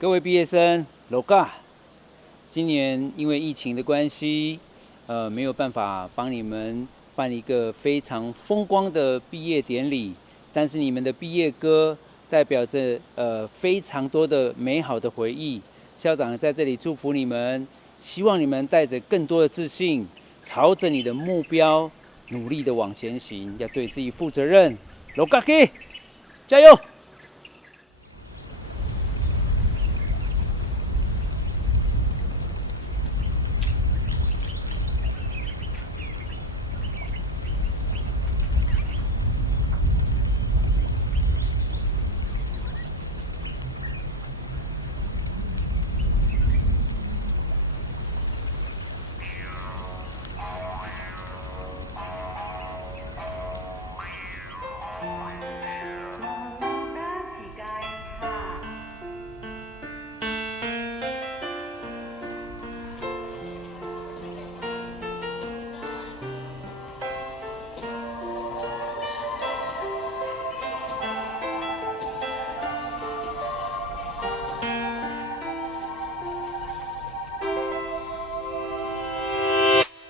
各位毕业生，楼嘎，今年因为疫情的关系，没有办法帮你们办一个非常风光的毕业典礼，但是你们的毕业歌代表着非常多的美好的回忆。校长在这里祝福你们，希望你们带着更多的自信，朝着你的目标努力的往前行，要对自己负责任。楼嘎给，加油！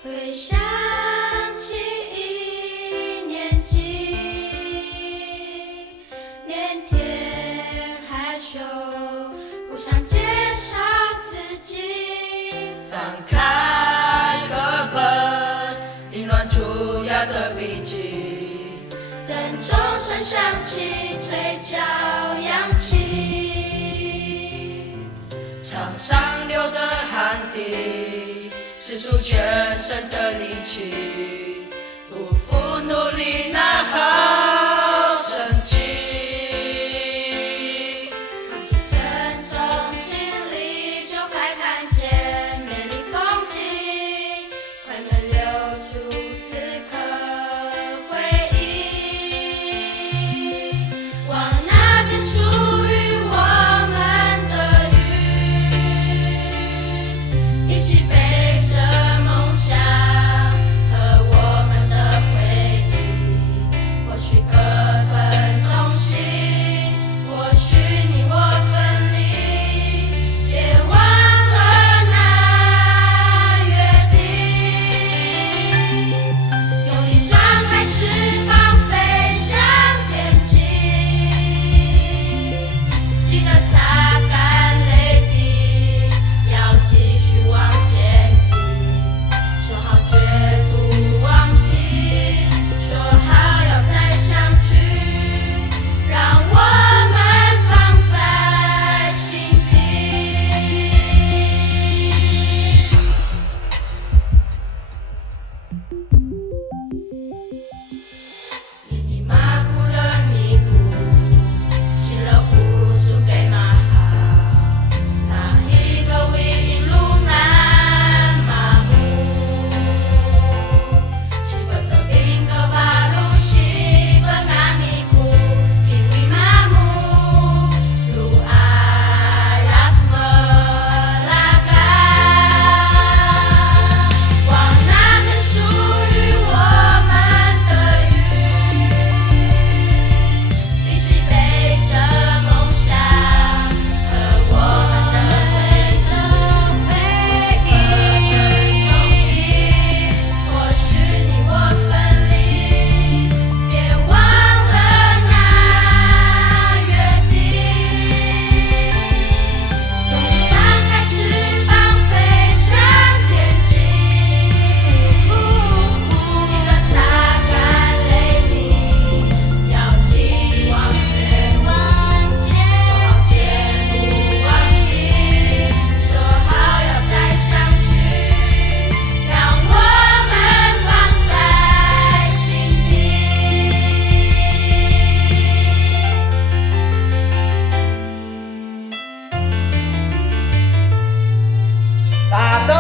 回想起一年级，腼腆害羞，不想介绍自己。翻开课本，凌乱涂鸦的笔记。等钟声响起，嘴角扬起，场上流的汗滴，使出全身的力气，不负努力拿好成绩。扛起沉重行李，就快看见美丽风景，快门留住此刻回忆，往那边属于我们的云，一起背着梦想和我们的回忆，或许各奔东西，或许你我分离，别忘了那约定，用力张开翅膀飞向天际，记得擦干泪滴，要继续往前进，说好绝不忘记，说好要再相聚，让我们放在心底。密密麻布的尼姑，洗了胡输给马好，那一个为一路难麻木，西瓜走另个马路，西本阿尼姑，因为麻木，路阿拉斯莫拉嘎，往那边属于我们的云，一起背着梦想和我们的回忆，东西，或许你我分离，别忘了那约定，用力张开翅膀飞向天际，记得擦干泪滴，要继续往前，说好绝不忘记，说好要再相聚，让我们放在心底。大灯